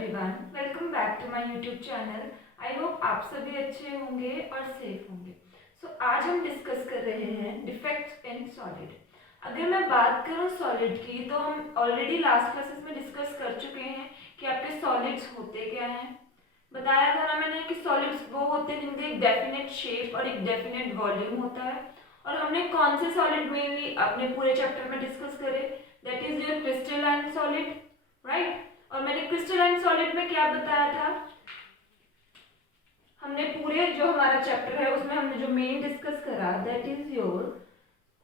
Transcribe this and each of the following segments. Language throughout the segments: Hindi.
Everyone, welcome back to my YouTube channel. I hope आप सभी अच्छे होंगे और सेफ होंगे। आज हम डिस्कस कर रहे हैं डिफेक्ट्स इन सॉलिड। अगर मैं बात करूं सॉलिड की, तो हम ऑलरेडी लास्ट क्लासेस में डिस्कस कर चुके हैं कि आपके सॉलिड्स होते क्या हैं। बताया था ना मैंने कि सॉलिड्स वो होते हैं जिनके एक डेफिनेट शेप और एक डेफिनेट वॉल्यूम होता है। और हमने कौन से सॉलिड मेनली अपने पूरे चैप्टर में डिस्कस करे, that is your crystalline solid, right. और मैंने क्रिस्टलाइन सॉलिड में क्या बताया था, हमने पूरे जो हमारा चैप्टर है उसमें हमने जो मेन डिस्कस करा that is your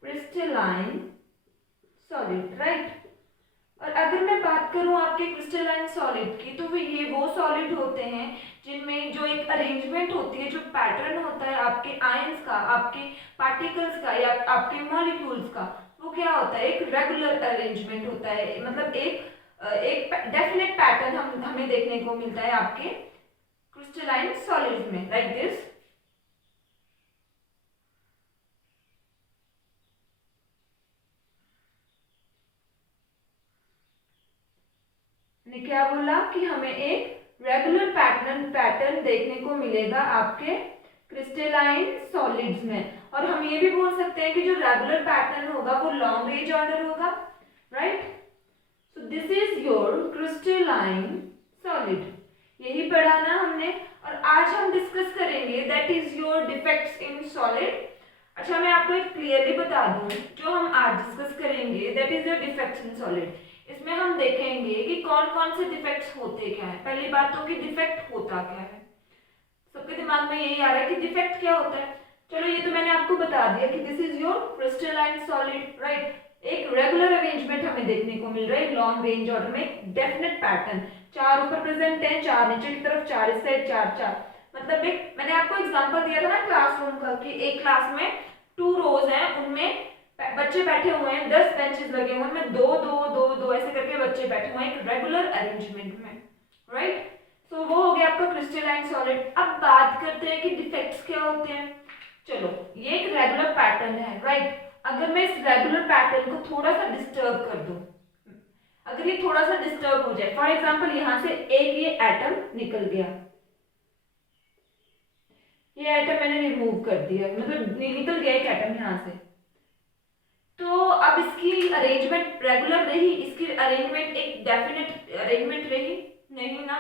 crystalline solid, right. और अगर मैं बात करूं आपके क्रिस्टलाइन सॉलिड की, तो ये वो सॉलिड होते हैं जिनमें जो एक अरेंजमेंट होती है, जो पैटर्न होता है आपके आयंस का, आपके पार्टिकल्स का या आपके मॉलिक्यूल्स का, वो क्या होता है, एक रेगुलर अरेंजमेंट होता है। मतलब एक डेफिनेट पैटर्न हमें देखने को मिलता है आपके क्रिस्टलाइन सॉलिड्स में, लाइक दिस। ने क्या बोला कि हमें एक रेगुलर पैटर्न देखने को मिलेगा आपके क्रिस्टलाइन सॉलिड्स में। और हम ये भी बोल सकते हैं कि जो रेगुलर पैटर्न होगा वो लॉन्ग रेंज ऑर्डर होगा, right. So this is your crystalline solid, यही पढ़ा ना हमने। और आज हम डिस्कस करेंगे that is your defects in solid। अच्छा, मैं आपको एक क्लियरली बता दूं, जो हम आज डिस्कस करेंगे that is your defects in solid। इसमें हम देखेंगे कि कौन कौन से डिफेक्ट्स होते क्या है। पहली बात तो कि डिफेक्ट होता क्या है, सबके दिमाग में यही आ रहा है कि डिफेक्ट क्या होता है। चलो, ये तो मैंने आपको बता दिया कि this is your crystalline solid, right. एक रेगुलर अरेंजमेंट हमें देखने को मिल रहा है लॉन्ग रेंज ऑर्डर में, एक डेफिनेट पैटर्न। चार ऊपर प्रेजेंट है, चार नीचे की तरफ, चार इस साइड, चार चार। मतलब एक मैंने आपको एग्जांपल दिया था ना क्लासरूम का, कि एक क्लास में 2 रोज हैं, उनमें बच्चे बैठे हुए हैं, 10 बेंचेस लगे हुए हैं, उनमें दो दो दो दो ऐसे करके बच्चे बैठे हुए हैं एक रेगुलर अरेंजमेंट में, राइट। सो वो हो गया आपका क्रिस्टलाइन सॉलिड। अब बात करते हैं कि डिफेक्ट्स क्या होते हैं। चलो, ये एक रेगुलर पैटर्न है, राइट। अगर मैं इस रेगुलर पैटर्न को थोड़ा सा डिस्टर्ब कर दूं, अगर ये थोड़ा सा डिस्टर्ब हो जाए, फॉर एग्जांपल यहां से एक ये एटम निकल गया, ये एटम मैंने रिमूव कर दिया, मतलब निकल गया एक एटम यहां से, तो अब इसकी अरेंजमेंट रेगुलर रही, इसकी अरेंजमेंट एक डेफिनेट अरेंजमेंट रही नहीं ना।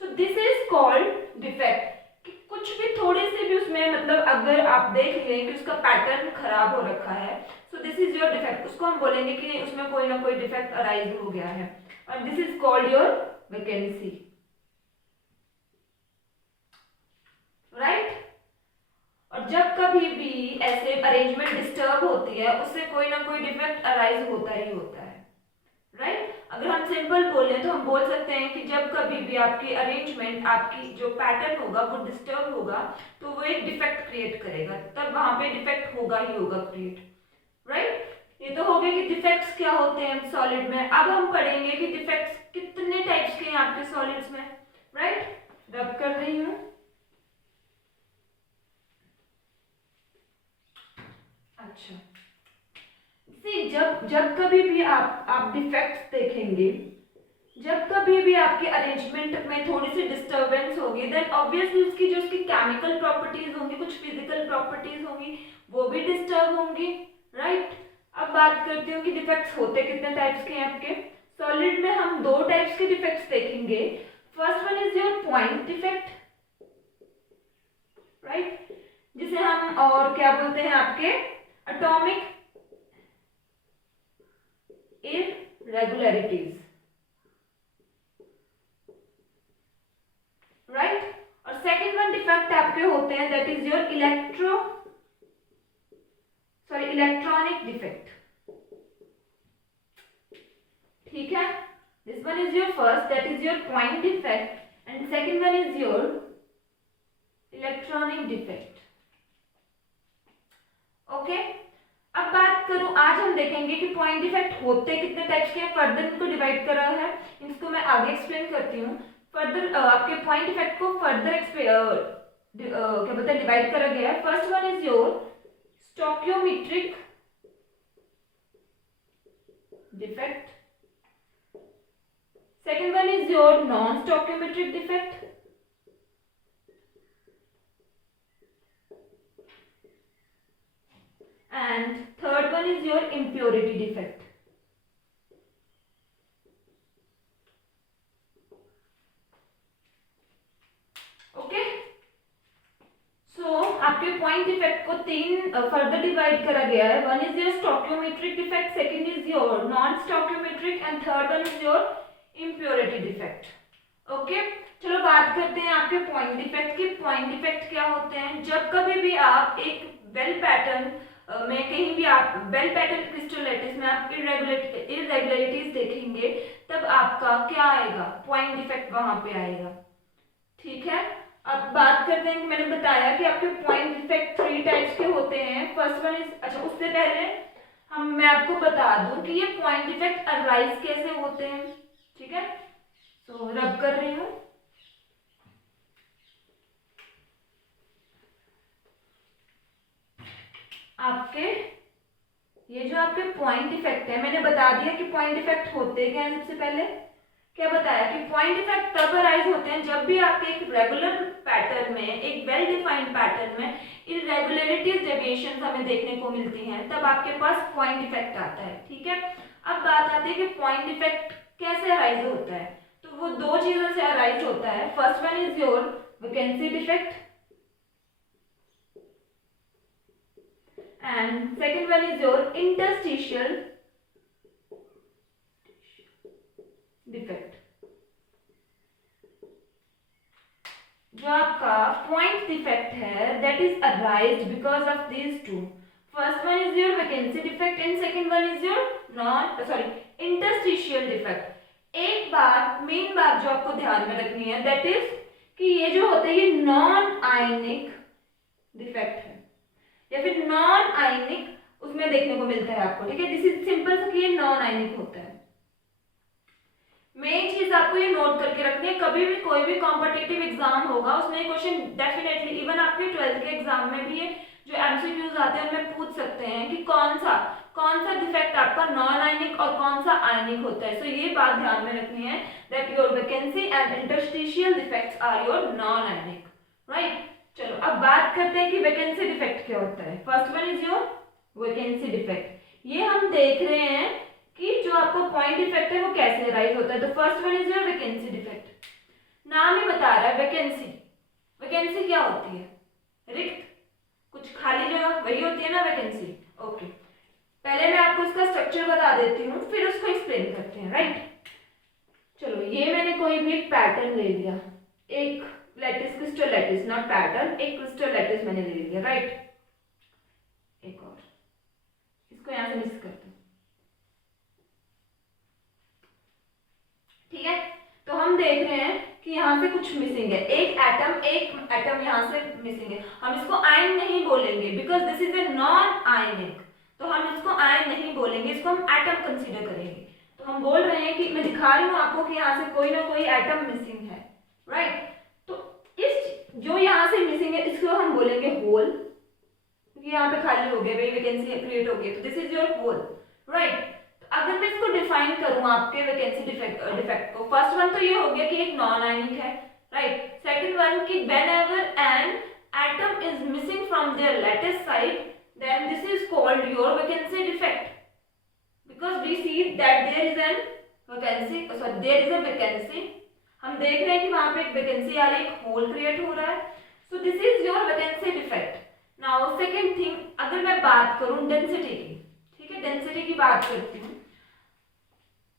सो दिस इज कॉल्ड डिफेक्ट। कि कुछ भी थोड़ी सी भी उसमें, मतलब अगर आप देख लें कि उसका पैटर्न खराब हो रखा है, so this is your defect. उसको हम बोलेंगे कि उसमें कोई ना कोई डिफेक्ट अराइज हो गया है, और this is called your vacancy, right. और जब कभी भी ऐसे अरेंजमेंट डिस्टर्ब होती है, उससे कोई ना कोई डिफेक्ट अराइज होता ही होता है, राइट। अगर हम सिंपल बोले तो हम बोल सकते हैं कि जब कभी भी आपकी अरेंजमेंट, आपकी जो पैटर्न होगा वो डिस्टर्ब होगा, तो वो एक डिफेक्ट क्रिएट करेगा, तब वहां पे डिफेक्ट होगा ही होगा क्रिएट, राइट। ये तो हो गया कि डिफेक्ट्स क्या होते हैं सॉलिड में। अब हम पढ़ेंगे कि डिफेक्ट्स कितने टाइप्स के हैं आपके सॉलिड्स में, राइट। रब कर रही हूं। अच्छा, जब कभी भी आप डिफेक्ट्स देखेंगे, जब कभी भी आपके अरेंजमेंट में थोड़ी सी डिस्टरबेंस होगी, देन ऑब्वियसली उसकी केमिकल प्रॉपर्टीज होंगी, कुछ फिजिकल प्रॉपर्टीज होंगी, वो भी डिस्टर्ब होंगी, राइट। अब बात करती हूँ कि डिफेक्ट्स होते कितने टाइप्स के हैं आपके सॉलिड में। हम 2 टाइप्स के डिफेक्ट्स देखेंगे। First one is your point defect, right, जिसे हम और क्या बोलते हैं आपके एटॉमिक irregularities, राइट। और सेकेंड वन डिफेक्ट आपके होते हैं that is your electronic defect, ठीक है। This one is your first, that is your point defect, and second one is your electronic defect, okay. अब बात करूं, आज हम देखेंगे कि पॉइंट डिफेक्ट होते कितने टाइप्स के हैं, फर्दर इनको डिवाइड करा है, इसको मैं आगे एक्सप्लेन करती हूँ। फर्दर आपके पॉइंट डिफेक्ट को फर्दर क्या बोलते हैं डिवाइड करा गया है। First one is your stoichiometric defect, Second one is your non-stoichiometric defect. And third one is your impurity defect. Okay, so आपके पॉइंट डिफेक्ट को तीन फर्दर डिवाइड करा गया है. One is your stoichiometric defect, second is your non stoichiometric and third one is your impurity defect. Okay, चलो बात करते हैं आपके पॉइंट डिफेक्ट के. पॉइंट डिफेक्ट क्या होते हैं? जब कभी भी आप एक वेल पैटर्न में कहीं भी आप वेल पैटर्न क्रिस्टल लैटिस में आप इरेगुलरिटीज देखेंगे, तब आपका क्या आएगा? पॉइंट डिफेक्ट वहां पे आएगा. ठीक है, अब बात करते हैं. मैंने बताया कि आपके पॉइंट डिफेक्ट थ्री टाइप्स के होते हैं. फर्स्ट वन इज, अच्छा उससे पहले मैं आपको बता दूं कि ये पॉइंट डिफेक्ट अराइज कैसे होते हैं. ठीक है, तो रब कर रही हूं. आपके ये जो आपके पॉइंट डिफेक्ट है, मैंने बता दिया कि पॉइंट डिफेक्ट होते क्या है. सबसे पहले क्या बताया कि पॉइंट डिफेक्ट तब अराइज होते हैं जब भी आपके एक रेगुलर पैटर्न में, एक वेल डिफाइंड पैटर्न में इरेगुलरिटीज, डेविएशंस हमें देखने को मिलती हैं, तब आपके पास पॉइंट डिफेक्ट आता है. ठीक है, अब बात आती है कि पॉइंट डिफेक्ट कैसे अराइज होता है. तो वो दो चीजों से अराइज होता है. First one is your vacancy defect and second one is your interstitial defect. जो आपका पॉइंट डिफेक्ट है that is arised because of these two. First one is your vacancy defect and second one is your interstitial defect. एक बात, मेन बात जो आपको ध्यान में रखनी है दैट इज कि ये जो होता है ये नॉन आयनिक डिफेक्ट है या फिर नॉन आयनिक उसमें देखने को मिलता है आपको. ठीक है, दिस इज सिंपल सा कि ये नॉन आयनिक होता है. मेन चीज आपको ये नोट करके रखनी है. कभी भी कोई भी कॉम्पिटिटिव एग्जाम होगा उसमें क्वेश्चन डेफिनेटली, इवन आपके 12th के एग्जाम में भी ये जो एमसीक्यूज आते हैं उनमें पूछ सकते हैं कि कौन सा डिफेक्ट आपका नॉन आयनिक और कौन सा आयनिक होता है. सो ये बात ध्यान में रखनी है that your vacancy and interstitial defects are your non ionic. Right, चलो अब बात करते हैं कि वैकेंसी डिफेक्ट क्या होता है. First one is your vacancy defect. ये हम देख रहे हैं कि जो आपको पॉइंट डिफेक्ट है वो कैसे अराइज होता है. तो first one is your vacancy defect. नाम ही बता रहा है वैकेंसी. वैकेंसी क्या होती है? रिक्त, कुछ खाली जगह, वही होती है ना वैकेंसी. ओके, पहले मैं आपको इसका स्ट्रक्चर बता देती हूँ फिर उसको एक्सप्लेन करते हैं. राइट, चलो ये मैंने कोई भी एक पैटर्न ले लिया, एक lattice, crystal lattice, not pattern, एक क्रिस्टल लैटिस मैंने ले लिया. राइट, एक और इसको यहां से मिस करते हैं. ठीक है, तो हम देख रहे हैं कि यहाँ से कुछ मिसिंग है. एक एटम यहाँ से मिसिंग है. हम इसको आयन नहीं बोलेंगे because this is a non ionic. तो हम इसको आयन नहीं बोलेंगे, इसको हम एटम कंसीडर करेंगे. तो हम बोल रहे हैं कि मैं दिखा रही हूँ आपको कि यहाँ से कोई ना कोई एटम मिसिंग है. राइट, तो इस जो यहाँ से मिसिंग है इसको हम बोलेंगे होल, क्योंकि यहाँ पे खाली हो गया, वैकेंसी क्रिएट हो गई. तो this is your hole. Right, अगर मैं इसको डिफाइन करूं आपके वैकेंसी डिफेक्ट को, फर्स्ट वन तो ये हो गया कि एक नॉन आयनिक है. राइट, सेकंड वन कि whenever an atom is missing from their lattice site then this is called your vacancy defect because we see that there is an vacancy, there is a vacancy. हम देख रहे हैं कि वहां पे एक वैकेंसी आ रही है, एक होल क्रिएट हो रहा है. So this is your vacancy defect. Now second thing, अगर मैं बात करूं डेंसिटी की, ठीक है, डेंसिटी की बात करती हूँ.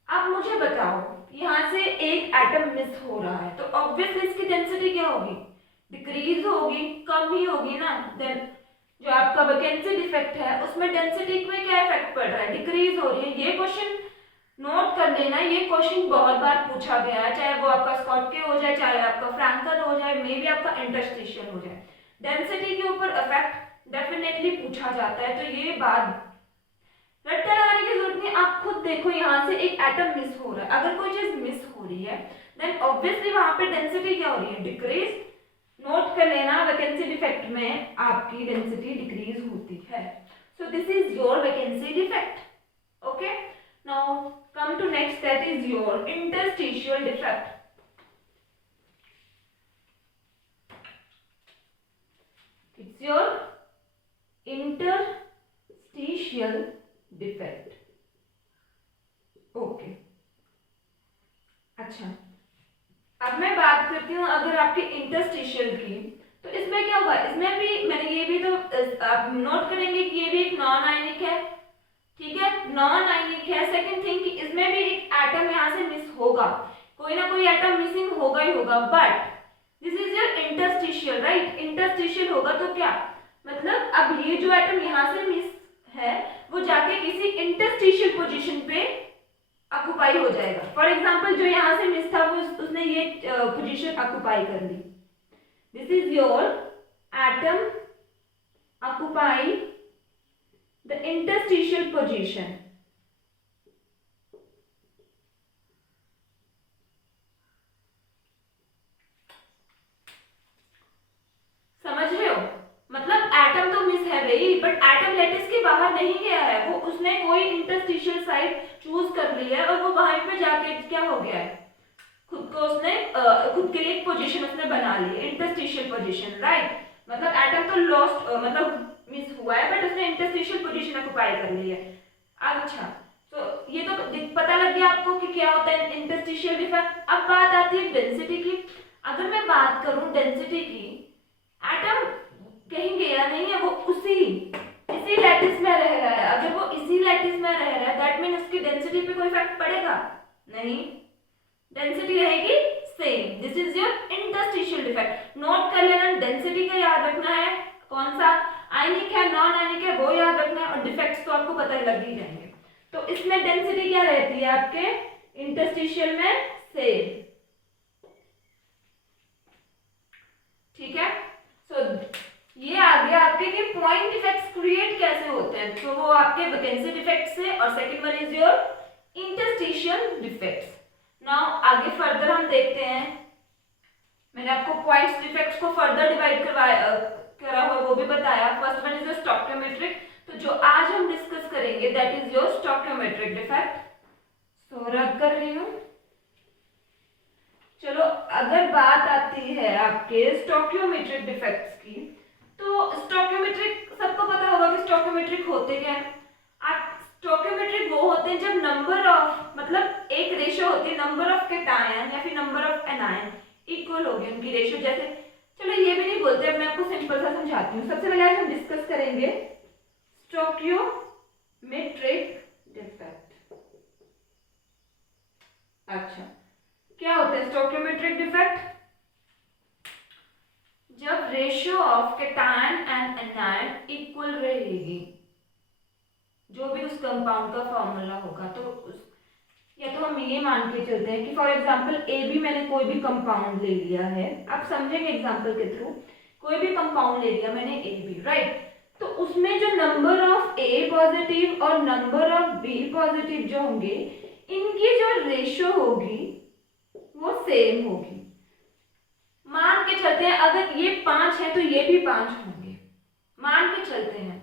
अब मुझे बताओ यहाँ से एक एटम मिस हो रहा है तो ऑब्वियसली इसकी डेंसिटी क्या होगी? डिक्रीज होगी, कम ही होगी ना. देन जो आपका वैकेंसी डिफेक्ट है उसमें डेंसिटी में क्या इफेक्ट पड़ रहा है? डिक्रीज हो रही है. ये क्वेश्चन नोट कर लेना, ये क्वेश्चन बहुत बार पूछा गया है, चाहे वो आपका स्कॉटके हो जाए, चाहे आपका फ्रैंकल हो जाए, मे बी आपका इंटरस्टिशियल हो जाए. डेंसिटी के ऊपर इफेक्ट डेफिनेटली पूछा जाता है. तो ये बात रट्टा लगाने की जरूरत नहीं, आप खुद देखो यहाँ से एक एटम मिस हो रहा है. अगर कोई चीज मिस हो रही है देन ऑब्वियसली वहां पे डेंसिटी क्या हो रही है? डिक्रीज. नोट कर लेना वैकेंसी डिफेक्ट में आपकी डेंसिटी डिक्रीज होती है. So this is your vacancy defect. Okay, now come to next next, that is your interstitial defect. It's your interstitial defect. Okay, अच्छा, अब मैं बात करती हूँ अगर आपके इंटरस्टिशियल की, तो इसमें क्या होगा, इसमें भी मैंने ये भी तो आप नोट करेंगे कि ये भी एक नॉन आयनिक है, ठीक है, नॉन आयनिक है। सेकंड थिंग कि इसमें भी एक एटम यहाँ से मिस होगा, कोई ना कोई एटम मिसिंग होगा ही होगा, but this is your interstitial, right. Interstitial होगा तो क्या मतलब, अब ये जो एटम यहाँ से मिस है वो जाके किसी इंटरस्टिशियल पोजीशन पे ऑक्युपाई हो जाएगा। फॉर एग्जांपल जो यहाँ से मिस था वो उसने ये पोजीशन ऑक्युपाई कर ली। This is your atom occupy the interstitial position. समझ रहे हो, मतलब एटम तो मिस है भाई, बट एटम लैटिस के बाहर नहीं गया है, वो उसने कोई इंटरस्टिशियल साइड चूज कर ली है और वो वहां पे जाके क्या हो गया है, खुद को उसने खुद के लिए एक पोजीशन उसने बना ली है, इंटरस्टिशियल पोजीशन, राइट। मतलब एटम तो लॉस्ट मतलब मिस हुआ है, बट उसने इंटरस्टिशियल पोजीशन ऑक्युपाई कर ली है। अच्छा, तो ये तो पता लग गया आपको कि क्या होता है इंटरस्टिशियल डिफेक्ट। अब बात आती है डेंसिटी की। अगर मैं बात करूं डेंसिटी की, एटम कहीं गया नहीं है, वो इसी लैटिस में रह रहा है। अगर वो इसी लैटिस में रह रहा है, दैट मीन उसकी डेंसिटी पे कोई इफेक्ट पड़ेगा नहीं, डेंसिटी रहेगी same. This is your interstitial defect. Note कर लेना, डेंसिटी का याद रखना है, कौन सा आयनिक है नॉन आयनिक है वो याद रखना है, और डिफेक्ट्स तो आपको पता लग ही जाएंगे। तो इसमें डेंसिटी क्या रहती है आपके इंटरस्टिशियल में, सेम, ठीक है। सो ये आ गया आपके कि पॉइंट डिफेक्ट्स क्रिएट कैसे होते हैं, तो वो आपके वैकेंसी डिफेक्ट से, और second one is your interstitial defects. Now आगे फर्दर हम देखते हैं, मैंने आपको पॉइंट्स डिफेक्ट्स को फर्दर डिवाइड करा हुआ वो भी बताया। फर्स्ट वन इज योर स्टोकियोमेट्रिक, तो जो आज हम डिस्कस करेंगे that is your stoichiometric defect. सो रब कर रही हूँ, चलो अगर बात आती है आपके स्टोकियोमेट्रिक डिफेक्ट्स की, तो स्टोकियोमेट्रिक सबको पता होगा कि स्टोकियोमेट्रिक होते क्या है। आप स्टोकियोमेट्रिक वो होते हैं जब नंबर ऑफ, मतलब एक रेशियो होती है नंबर ऑफ कैटायन या फिर नंबर ऑफ एनायन इक्वल होगी उनकी रेशियो। जैसे चलो ये भी नहीं बोलते, अब मैं आपको सिंपल सा समझाती हूँ। सबसे पहले आज हम डिस्कस करेंगे स्टोकियोमेट्रिक डिफेक्ट। अच्छा, क्या होता है स्टोकियोमेट्रिक डिफेक्ट? जब ratio of cation and anion equal रहेगी, जो भी उस कंपाउंड का फॉर्मूला होगा, तो या तो हम ये मान के चलते हैं कि फॉर एग्जांपल ए बी, मैंने कोई भी कंपाउंड ले लिया है, आप समझेंगे एग्जांपल के थ्रू, कोई भी कंपाउंड ले लिया मैंने ए बी, राइट। तो उसमें जो नंबर ऑफ ए पॉजिटिव और नंबर ऑफ बी पॉजिटिव जो होंगे, इनकी जो रेशियो होगी वो सेम होगी। मान के चलते हैं अगर ये 5 है तो ये भी 5 होंगे, मान के चलते हैं,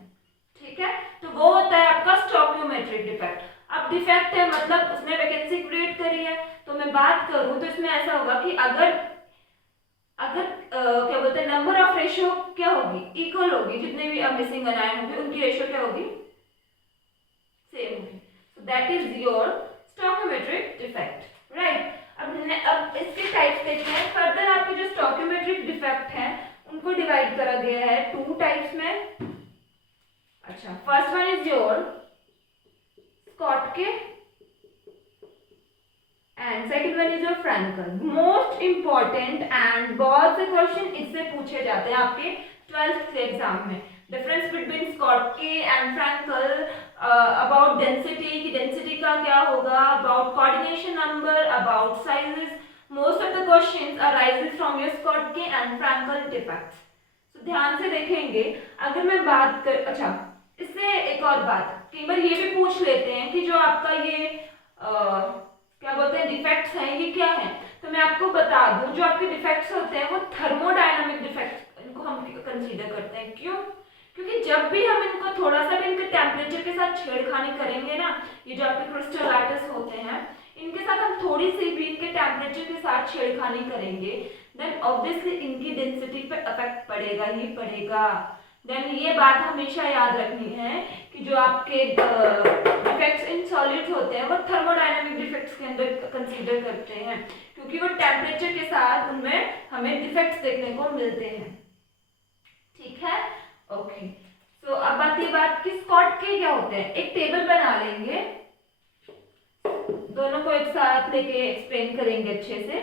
ठीक है। तो वो होता है आपका स्टोकियोमेट्रिक डिफेक्ट। अब डिफेक्ट है मतलब उसने वैकेंसी क्रिएट करी है, तो मैं बात करूं तो इसमें ऐसा होगा कि अगर क्या बोलते हैं नंबर ऑफ रेशियो क्या होगी, इक्वल होगी, जितने भी मिसिंग एनायन होंगे उनकी रेशियो क्या होगी, सेम होगी। So that is your stoichiometric defect, right. अब इसके टाइप्स देखते हैं फर्दर। आपके जो स्टोकियोमेट्रिक डिफेक्ट हैं उनको डिवाइड करा गया है 2 टाइप्स में। अच्छा, first one is your Schottky and second one is your Frenkel. Most important and बहुत से क्वेश्चन इससे पूछे जाते हैं आपके 12th के एग्जाम में। Difference between Schottky and Frenkel, about density की डेंसिटी का क्या होगा, about coordination number, about sizes. Most of the questions arises from your Schottky and Frenkel defects. तो ध्यान से देखेंगे। अगर मैं बात कर, अच्छा इससे एक और बात, कई बार ये भी पूछ लेते हैं कि जो आपका ये क्या बोलते हैं डिफेक्ट्स हैं ये क्या है, तो मैं आपको बता दूं जो आपके डिफेक्ट्स होते हैं वो थर्मोडायनामिक डिफेक्ट्स इनको हम कंसीडर करते हैं। क्यों? क्योंकि जब भी हम इनको थोड़ा सा भी इनके टेम्परेचर के साथ छेड़खानी करेंगे ना, ये जो आपके क्रिस्टलाइटिस होते हैं इनके साथ हम थोड़ी सी भी इनके टेम्परेचर के साथ छेड़खानी करेंगे देन ऑब्वियसली इनकी डेंसिटी पे इफेक्ट पड़ेगा ही पड़ेगा। देन ये बात हमेशा याद रखनी है कि जो आपके डिफेक्ट्स इन सॉलिड्स होते हैं वो थर्मोडायनामिक डिफेक्ट्स के अंदर कंसीडर करते हैं, क्योंकि वो टेम्परेचर के साथ उनमें हमें डिफेक्ट्स देखने को मिलते हैं। ठीक है, ओके। सो अब आती है बात कि स्कॉट के क्या होते हैं। एक टेबल बना लेंगे, दोनों को एक साथ लेके एक्सप्लेन करेंगे अच्छे से।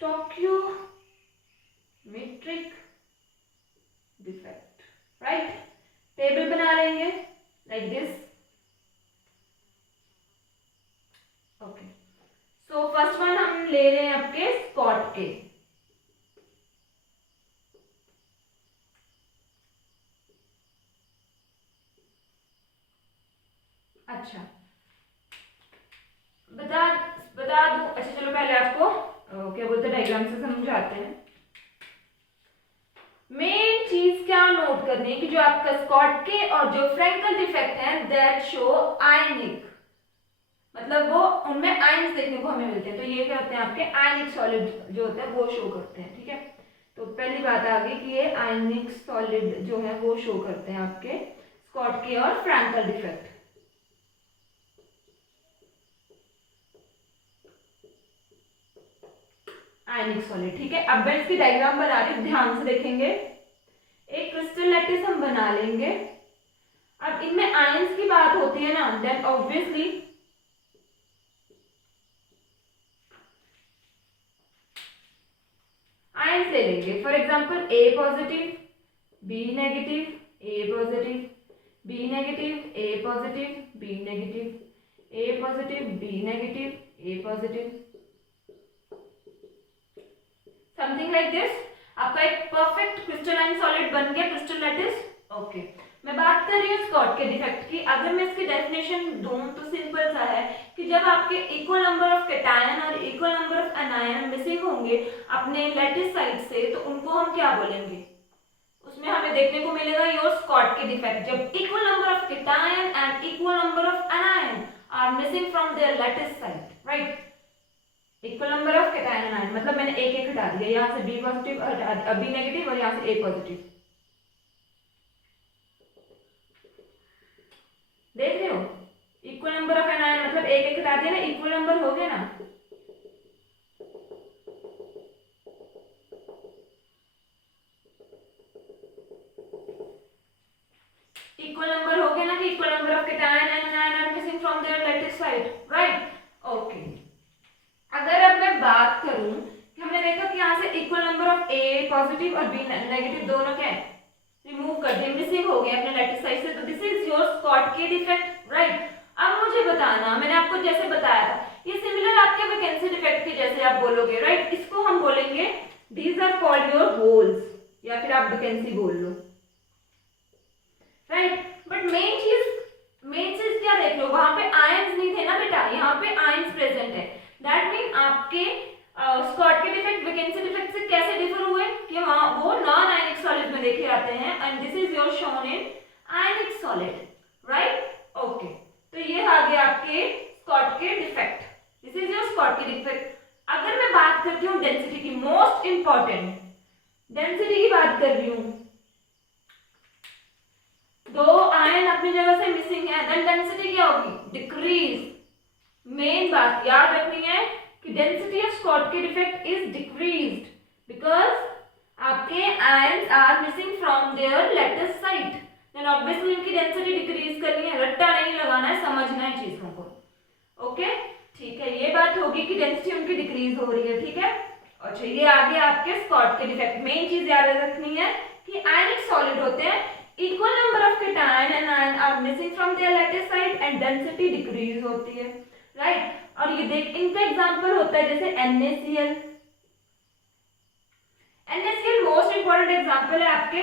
Stoichiometric defect, right. टेबल बना लेंगे like this. Okay, so first one हम ले रहे हैं आपके स्कॉट के। अच्छा, बता दूं। अच्छा चलो पहले आपको क्या बोलते हैं डायग्राम से समझाते हैं। मेन चीज क्या नोट करनी है कि जो आपका स्कॉट के और जो फ्रैंकल डिफेक्ट है दैट शो आयनिक, मतलब वो उनमें आयन्स देखने को हमें मिलते हैं। तो ये क्या होते हैं आपके आयनिक सॉलिड जो होते हैं वो शो करते हैं। ठीक है, तो पहली बात आ गई कि ये आयनिक सॉलिड जो है वो शो करते हैं आपके स्कॉट के और फ्रैंकल डिफेक्ट। आयनिक सॉलिड, ठीक है। अब मैं इसकी डायग्राम बना रही हूँ, ध्यान से देखेंगे। एक क्रिस्टल लैटिस हम बना लेंगे। अब इनमें आयंस की बात होती है ना, देन ऑब्वियसली आयंस ले लेंगे। For example A positive, B negative, A positive, B negative, A positive, B negative, A positive, B negative, A positive, something like this. आपका एक परफेक्ट क्रिस्टलाइन सॉलिड बन गया क्रिस्टल लैटिस। ओके, मैं बात कर रही हूँ स्कॉट के डिफेक्ट की। अगर मैं इसकी डेफिनेशन दूं तो सिंपल सा है कि जब आपके इक्वल नंबर ऑफ कैटायन और equal number of anion missing होंगे अपने लैटिस साइड से, तो उनको हम क्या बोलेंगे, उसमें हमें देखने को मिलेगा योर स्कॉट के डिफेक्ट। जब equal number of cation and equal number of anion are missing from their lattice side, right. Equal number of cation anion मतलब मैंने एक एक हटा दिया, यहाँ से बी पॉजिटिव और बी नेगेटिव और यहाँ से ए पॉजिटिव, देख रहे हो। इक्वल नंबर ऑफ एनायन मतलब एक एक हटा दिया ना, इक्वल नंबर हो गया ना। इक्वल नंबर हो गया ना कि equal number of cation and anion are missing from their lattice side, right. Okay, अगर अब मैं बात करूं कि हमने देखा कि यहाँ से equal number of A positive और बी नेगेटिव दोनों क्या है, रिमूव कर दिए, मिसिंग हो गए अपने लैटिस साइड से, तो this is your Schottky defect, right. अब मुझे बताना, मैंने आपको जैसे बताया था, ये सिमिलर आपके वैकेंसी डिफेक्ट के जैसे आप बोलोगे, राइट। इसको हम बोलेंगे these are called your holes, या फिर आप वैकेंसी बोल लो, राइट। बट मेन चीज क्या देख लो, वहां पे आयंस नहीं थे ना बेटा, यहाँ पे आयंस प्रेजेंट है। दैट मीन आपके Schottky defect vacancy defect से कैसे डिफर हुए कि वहां वो नॉन आयनिक सॉलिड में देखे जाते हैं and this is your shown in ionic solid, right. Okay, तो ये आ गया आपके Schottky defect, this is your Schottky defect. अगर मैं बात करती हूँ डेंसिटी की, मोस्ट इंपॉर्टेंट डेंसिटी की बात कर रही हूँ, दो आयन अपनी जगह से मिसिंग है, देन डेंसिटी क्या होगी, डिक्रीज। मेन बात याद रखनी है कि density of Schottky defect is decreased because आपके ions are missing from their lattice site, then obviously इनकी डेंसिटी डिक्रीज करनी है, रट्टा नहीं लगाना है, समझना है चीजों को। ओके, ठीक है, ये बात होगी कि डेंसिटी उनकी डिक्रीज हो रही है, ठीक है। अच्छा, ये आगे आपके स्कॉट के डिफेक्ट। मेन चीज याद रखनी है कि आयनिक सॉलिड होते हैं, equal number of cation and ion are missing from their lattice site and density decrease होती है, राइट। और ये देख, इनका एग्जांपल होता है जैसे NaCl। NaCl most important example है आपके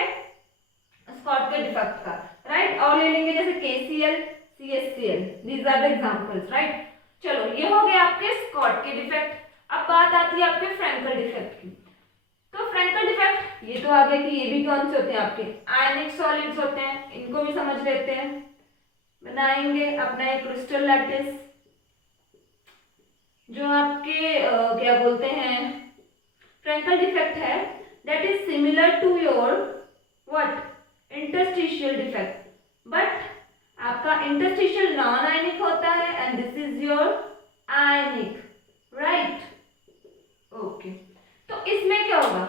स्कॉट के डिफेक्ट का, राइट। और ले लेंगे जैसे KCl, CHCl, these are the examples, right. चलो, ये हो गया आपके स्कॉट के डिफेक्ट। अब बात आती है आपके फ्रैंकल डिफेक्ट की। तो फ्रैंकल डिफेक्ट, ये तो आ गया कि ये भी कौन से होते हैं आपके आयनिक सॉलिड्स होते हैं, इनको भी समझ लेते हैं। बनाएंगे अपना एक क्रिस्टल लैटिस जो आपके क्या बोलते हैं फ्रैंकल डिफेक्ट है, that is similar to your what interstitial defect, but आपका इंटरस्टिशियल नॉन आयनिक होता है and this is your ionic, right. Okay, तो इसमें क्या होगा,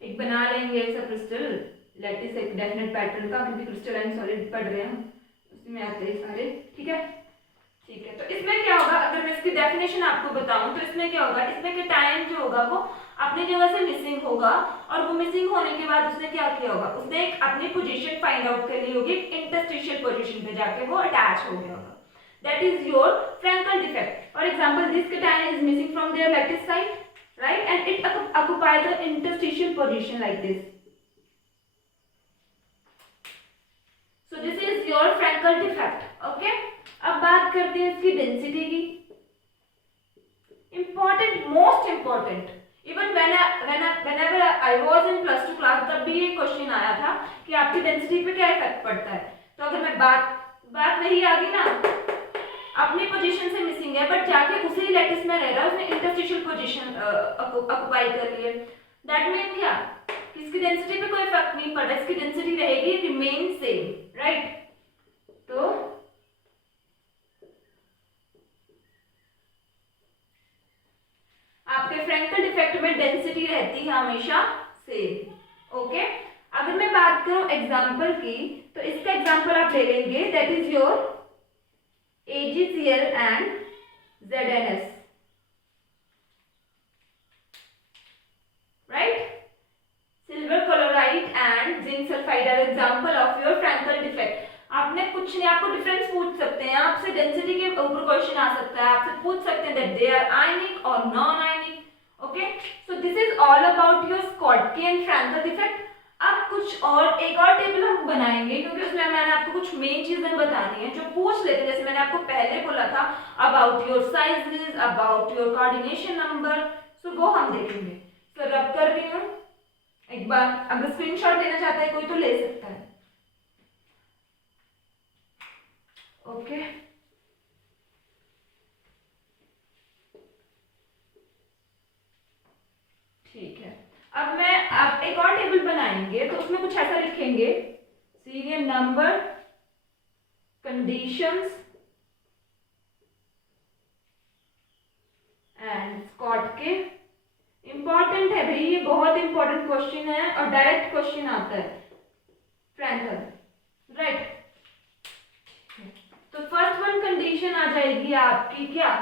एक बना लेंगे ऐसा क्रिस्टल लैटिस एक डेफिनेट पैटर्न का, क्योंकि क्रिस्टलाइन सॉलिड पढ़ रहे हैं उसमें आते हैं सारे, ठीक है। ठीक है, तो इसमें क्या होगा, अगर मैं इसकी डेफिनेशन आपको बताऊं तो इसमें क्या होगा, इसमें केटायन जो होगा वो अपनी जगह से मिसिंग होगा, और वो मिसिंग होने के बाद उसने क्या किया होगा, उसने एक अपनी पोजीशन फाइंड आउट करनी होगी, इंटरस्टिशियल पोजीशन पे जाके वो अटैच हो गया होगा, that is your Frenkel defect. For example this cation is missing from their lattice site, right, and it occupy the interstitial position like this. So this is your Frankel defect. Okay, अब बात करते हैं इसकी डेंसिटी की। Important, most important. Even whenever I was in +2 class तब भी ये क्वेश्चन आया था कि आपकी डेंसिटी पे क्या इफेक्ट पड़ता है। तो अगर मैं बात वही आ गई ना, अपनी पोजीशन से मिसिंग है बट जाके उसी लैटिस में रह रहा है, उसने इंटरस्टिशियल पोजीशन ऑक्युपाई कर ली है, दैट मीन क्या, इसकी डेंसिटी पे कोई फर्क नहीं पड़ रहा, इसकी डेंसिटी रहेगी रिमेन सेम, राइट। तो आपके फ्रैंकल डिफेक्ट में डेंसिटी रहती है हमेशा सेम। ओके, अगर मैं बात करूं एग्जांपल की, तो इसका एग्जांपल आप ले लेंगे, that is your AgCl and ZnS, right? Silver chloride and zinc sulfide are example of your Frankel defect. आपने कुछ नहीं, आपको डिफरेंस पूछ सकते हैं, आपसे डेंसिटी के ऊपर क्वेश्चन आ सकता है, आपसे पूछ सकते हैं दैट दे आर आयनिक और non ionic. Okay, so this is all about your Schottky and Frenkel defect. अब कुछ और एक और टेबल हम बनाएंगे, क्योंकि उसमें मैंने आपको कुछ मेन चीजें बतानी है जो पूछ लेते हैं, जैसे मैंने आपको पहले बोला था about your sizes, about your coordination number, सो वो हम देखेंगे। सो रब कर रही हूँ एक बार, अगर स्क्रीनशॉट लेना चाहता है कोई तो ले सकता है। ओके, ठीक है, अब एक और टेबल बनाएंगे, तो उसमें कुछ ऐसा लिखेंगे, serial number, conditions and Schottky. Important है भाई, ये बहुत इंपॉर्टेंट क्वेश्चन है और डायरेक्ट क्वेश्चन आता है फ्रैंकल, राइट। तो फर्स्ट वन कंडीशन आ जाएगी आपकी क्या,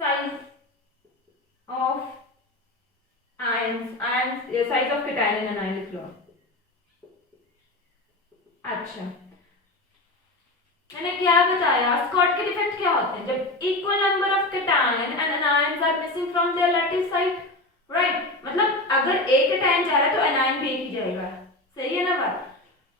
size of ions size of cation and anion लिख लो। अच्छा, मैंने क्या बताया, स्कॉटकी डिफेक्ट क्या होते हैं, जब equal number of cation and anions are missing from their lattice side, right. मतलब अगर एक केटायन जा रहा है तो एनायन भी एक ही जाएगा, सही है ना बात।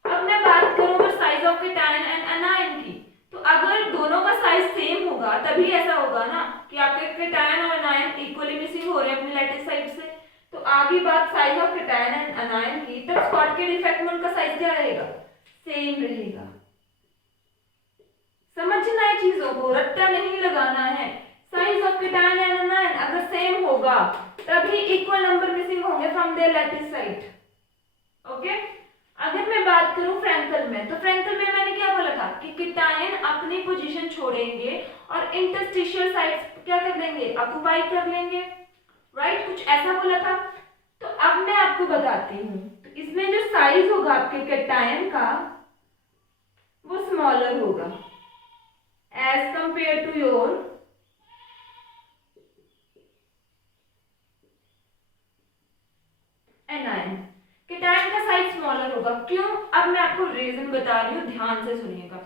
अब मैं बात करूं size of cation and anion की, तो अगर दोनों का साइज सेम होगा तभी ऐसा होगा ना कि आपके केटायन और एनायन इक्वली मिसिंग हो रहे हैं अपने लैटिस साइड से। तो आगे बात size of cation and anion की, तब स्कॉटकी डिफेक्ट में उनका साइज क्या रहेगा, सेम रहेगा। समझना है चीजों को, रट्टा नहीं लगाना है। Size of cation and anion अगर सेम होगा तभी इक्वल नंबर मिसिंग होंगे from their lattice side. Okay, अगर मैं बात करूं फ्रैंकल में, तो फ्रैंकल में मैंने क्या बोला था कि केटायन अपनी पोजीशन छोड़ेंगे और इंटरस्टिशियल साइड्स क्या कर लेंगे, ऑक्युपाई कर लेंगे, राइट, कुछ ऐसा बोला था। तो अब मैं आपको बताती हूँ, तो इसमें जो साइज होगा आपके केटायन का वो स्मॉलर होगा as compared to your anion. Cation का साइज स्मॉलर होगा, क्यों, अब मैं आपको रीजन बता रही हूँ, ध्यान से सुनिएगा।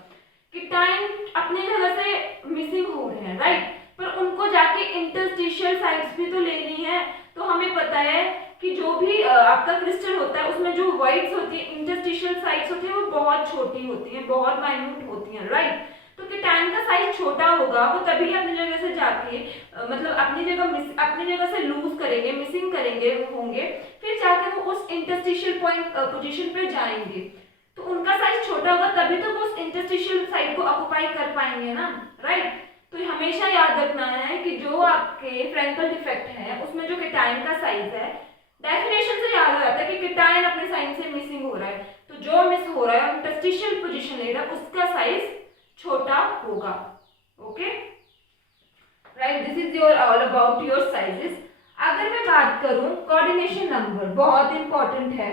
केटायन अपनी जगह से मिसिंग हो रहे हैं, राइट, पर उनको जाके इंटरस्टिशियल साइड्स भी तो लेनी है। तो हमें पता है कि जो भी आपका क्रिस्टल होता है उसमें जो वॉइड्स होती है, इंटरस्टिशियल साइड्स होती है, वो बहुत छोटी होती हैं, बहुत माइन्यूट होती हैं, राइट। तो तो कीटायन का साइज छोटा होगा, वो तभी अपनी जगह से जाके मतलब अपनी जगह से लूज करेंगे, मिसिंग करेंगे होंगे, फिर जाके वो उस इंटरस्टिशियल पॉइंट पोजीशन पे जाएंगे। तो उनका साइज छोटा होगा तभी तो वो उस इंटरस्टिशियल साइड को ऑक्युपाई कर पाएंगे ना, राइट। तो हमेशा याद रखना है कि जो आपके फ्रैंकल डिफेक्ट है उसमें जो कीटायन का साइज है, डेफिनेशन से याद हो जाता है कि कीटायन अपने साइज से मिसिंग हो रहा है, तो जो मिस हो रहा है इंटरस्टिशियल पोजीशन ले रहा है उसका साइज छोटा होगा। Okay, right, this is your all about your sizes. अगर मैं बात करूं कोऑर्डिनेशन नंबर, बहुत इंपॉर्टेंट है।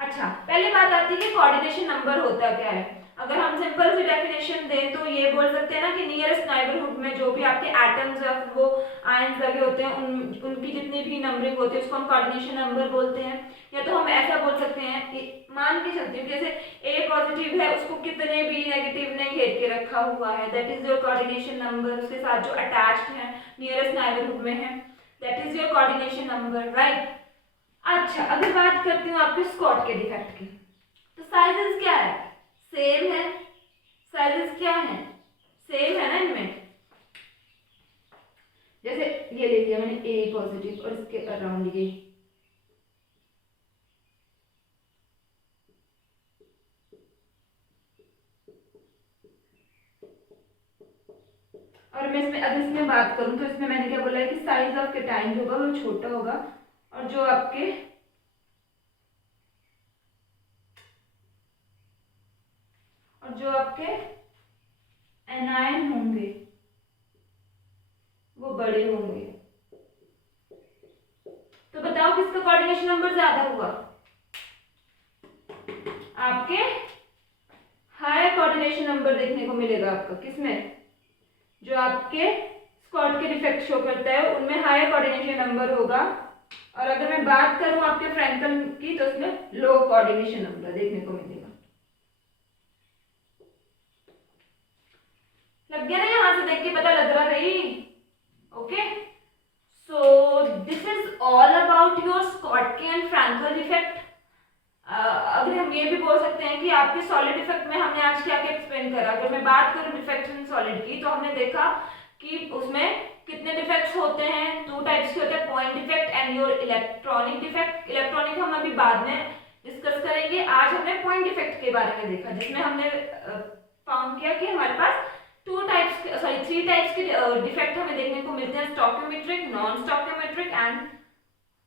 अच्छा, पहले बात आती है कि कोऑर्डिनेशन नंबर होता क्या है। अगर हम सिंपल सी डेफिनेशन दें तो ये बोल सकते हैं ना कि नियरेस्ट नाइबरहुड में जो भी आपके एटम्स या वो आयंस लगे होते हैं उनकी जितनी भी नंबरिंग होती है उसको हम कोऑर्डिनेशन नंबर बोलते हैं। या तो हम ऐसा बोल सकते हैं कि मान के चलते हैं जैसे ए पॉजिटिव है उसको कितने भी नेगेटिव ने घेर के रखा हुआ है, that is your coordination number. उसके साथ जो अटैच्ड है नियरेस्ट नाइबरहुड में है, that is your coordination number, right. अच्छा, अगर बात करती हूँ आपके स्कॉट के डिफेक्ट की, तो साइजेस क्या है, सेम है। साइजेस क्या है, सेम है ना इनमें। जैसे ये ले लिया मैंने ए पॉजिटिव और इसके अराउंड ये, और मैं इसमें अगर इसमें बात करूं तो इसमें मैंने क्या बोला है कि साइज ऑफ कीटायन जो होगा वो छोटा होगा, और जो आपके एनायन होंगे वो बड़े होंगे। तो बताओ किसका कोऑर्डिनेशन नंबर ज्यादा हुआ, आपके हायर कोऑर्डिनेशन नंबर देखने को मिलेगा आपका किसमें, जो आपके स्कॉट के डिफेक्ट शो करता है उनमें हायर कोऑर्डिनेशन नंबर होगा। और अगर मैं बात करूं आपके फ्रैंकल की तो उसमें लो कोऑर्डिनेशन नंबर देखने को मिलेगा। लग गया ना, यहां से देख के पता लग रहा भाई। Okay, so this is all about your Schottky and Frenkel defect. अगर हम ये भी बोल सकते हैं कि आपके सॉलिड डिफेक्ट में हमने आज क्या क्या एक्सप्लेन करा। अगर मैं बात करूं डिफेक्ट इन सॉलिड की तो हमने देखा कि उसमें कितने डिफेक्ट्स होते हैं, 2 टाइप्स के होते हैं, point defect and your electronic defect. Electronic हम अभी बाद में डिस्कस करेंगे, आज हमने पॉइंट डिफेक्ट के बारे में देखा जिसमें हमने फाउंड किया कि हमारे पास 3 टाइप्स के डिफेक्ट हमें देखने को मिलते हैं, स्टोकियोमेट्रिक, नॉन स्टोकियोमेट्रिक एंड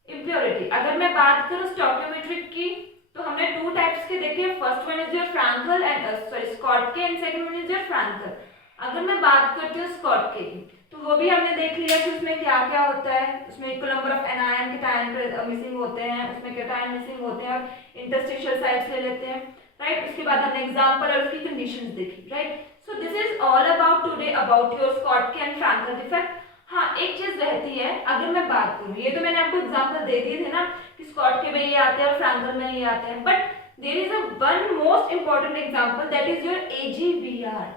इम्प्योरिटी। अगर मैं बात करूं स्टोकियोमेट्रिक की तो हमने 2 टाइप्स के देखे, first one is your Frenkel and Schottky and second one is your Frenkel. अगर मैं बात करती हूँ स्कॉटकी की तो वो भी हमने देख लिया कि उसमें क्या क्या होता है। उसमें equal number of anion cation missing होते हैं, उसमें कीटायन मिसिंग होते हैं और इंटरस्टिशियल साइट्स ले लेते हैं, राइट। उसके बाद हमने एग्जांपल और उसकी कंडीशंस देखी, right. So this is all about today about your Schottky and Frenkel defect. हाँ, एक चीज रहती है, अगर मैं बात करूँ, ये तो मैंने आपको एग्जांपल दे दिए थे ना कि स्कॉटकी में ये आते हैं और फ्रैंकल में ये आते हैं, but there is a one most important example that is your AGBR।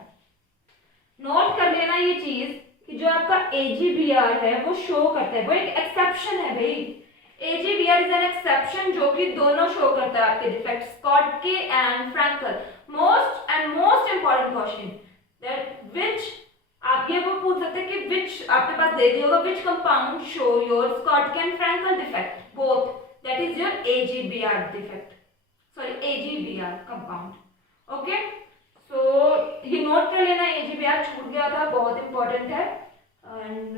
Note कर लेना ये चीज कि जो आपका AGBR है वो शो करता है, वो एक एक्सेप्शन है भाई। AGBR इज एन एक्सेप्शन जो कि दोनों शो करता है आपके defect Schottky and Frenkel. Most important question that which, आप ये वो पूछ सकते हैं कि विच आपके पास दे दिया होगा, which compound show your Schottky and Frenkel defect both, that is your AGBR defect, sorry AGBR compound. Okay, so ये नोट कर लेना, AGBR छूट गया था, बहुत इंपॉर्टेंट है। And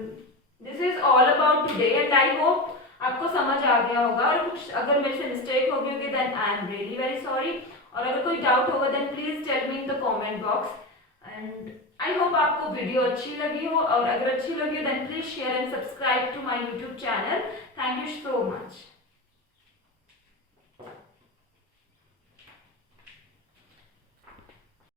this is all about today and I hope आपको समझ आ गया होगा, और कुछ अगर मेरे से मिस्टेक हो गई होगी then I am really very sorry, और अगर कोई डाउट होगा then please tell me in the comment box. And I hope आपको वीडियो अच्छी लगी हो, और अगर अच्छी लगी हो then please share and subscribe to my YouTube channel. Thank you so much.